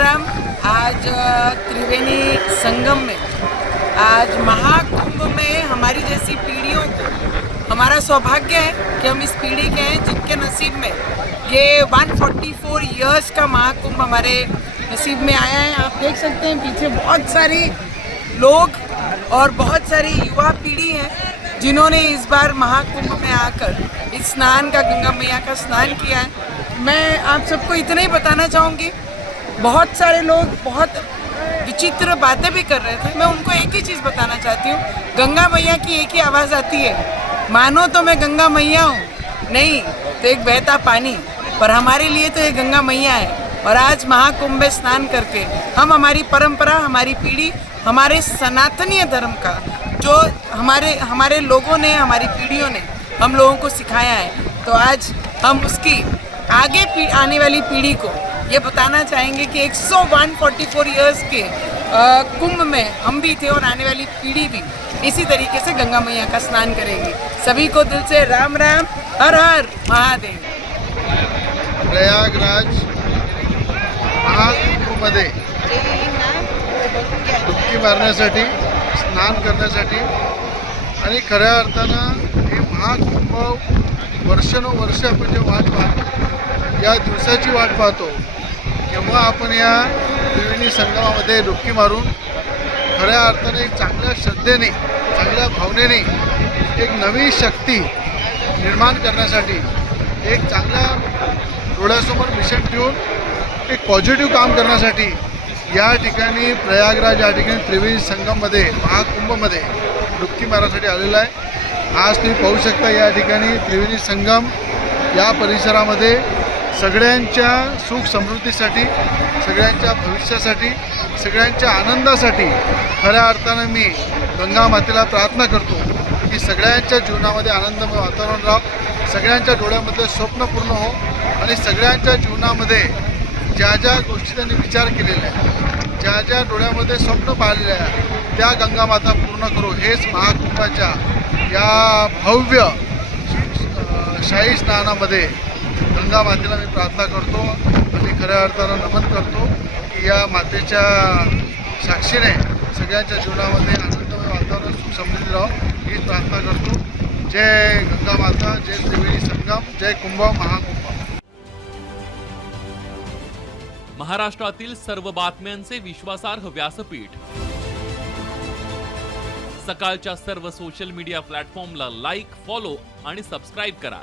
राम आज त्रिवेणी संगम में आज महाकुंभ में हमारी जैसी पीढ़ियों को हमारा सौभाग्य है कि हम इस पीढ़ी के हैं जिनके नसीब में ये 144 इयर्स का महाकुंभ हमारे नसीब में आया है। आप देख सकते हैं, पीछे बहुत सारी लोग और बहुत सारी युवा पीढ़ी है जिन्होंने इस बार महाकुंभ में आकर इस स्नान का, गंगा मैया का स्नान किया है। मैं आप सबको इतना ही बताना चाहूँगी, बहुत सारे लोग बहुत विचित्र बातें भी कर रहे थे। मैं उनको एक ही चीज़ बताना चाहती हूँ, गंगा मैया की एक ही आवाज़ आती है मानो तो मैं गंगा मैया हूँ। नहीं तो एक बहता पानी। पर हमारे लिए तो ये गंगा मैया है। और आज महाकुंभ में स्नान करके हम हमारी परंपरा, हमारी पीढ़ी, हमारे सनातनीय धर्म का, जो हमारे हमारे लोगों ने, हमारी पीढ़ियों ने हम लोगों को सिखाया है। तो आज हम उसकी आगे आने वाली पीढ़ी को ये बताना चाहेंगे कि 144 इयर्स के कुंभ में हम भी थे और आने वाली पीढ़ी भी इसी तरीके से गंगा मैया का स्नान करेंगे। सभी को दिल से राम राम, हर हर महादेव। प्रयागराज महाकुंभमध्ये डुबकी मारण्यासाठी, स्नान करण्यासाठी आणि खऱ्या अर्थानं हे महाकुंभ वर्षानुवर्ष आपण जे वाट पाहतो, या दिवसाची वाट पाहतो तेव्हा आपण या त्रिवेणी संगमामध्ये डुबकी मारून खऱ्या अर्थाने चांगल्या श्रद्धेने चांगल्या भावनेने एक नवी शक्ती निर्माण करण्यासाठी एक चांगल्या डोळ्यासमोर मिशन ठेवून एक पॉझिटिव्ह काम करण्यासाठी या ठिकाणी प्रयागराज या ठिकाणी त्रिवेणी संगममध्ये महाकुंभमध्ये डुबकी मारण्यासाठी आलेला आहे. आज तुम्ही पाहू शकता या ठिकाणी त्रिवेणी संगम या परिसरामध्ये सगळ्यांच्या सुख समृद्धीसाठी सगळ्यांच्या भविष्यासाठी सगळ्यांच्या आनंदासाठी खऱ्या अर्थानं मी गंगा मातेला प्रार्थना करतो की सगळ्यांच्या जीवनामध्ये आनंदमय वातावरण राहो सगळ्यांच्या डोळ्यामधले स्वप्न पूर्ण हो आणि सगळ्यांच्या जीवनामध्ये ज्या ज्या गोष्टी त्यांनी विचार केलेल्या आहे ज्या ज्या डोळ्यामध्ये स्वप्न पाहिलेले आहे त्या गंगा माता पूर्ण करू. हेच महाकुंभाच्या या भव्य शाही स्नानामध्ये गंगा मातेला मी प्रार्थना करतो आणि खऱ्या अर्थानं नमन करतो की या मातेच्या साक्षीने सगळ्यांच्या जीवनामध्ये आनंदमय वातावरण सुख समृद्धी राहो हीच प्रार्थना करतो. जय गंगा माता जय त्रिवेणी संगम जय कुंभ महाकुंभ. महाराष्ट्रातील सर्व बातम्यांचे विश्वासार्ह व्यासपीठ. सकाळच्या सर्व सोशल मीडिया प्लॅटफॉर्मला लाईक फॉलो आणि सबस्क्राईब करा.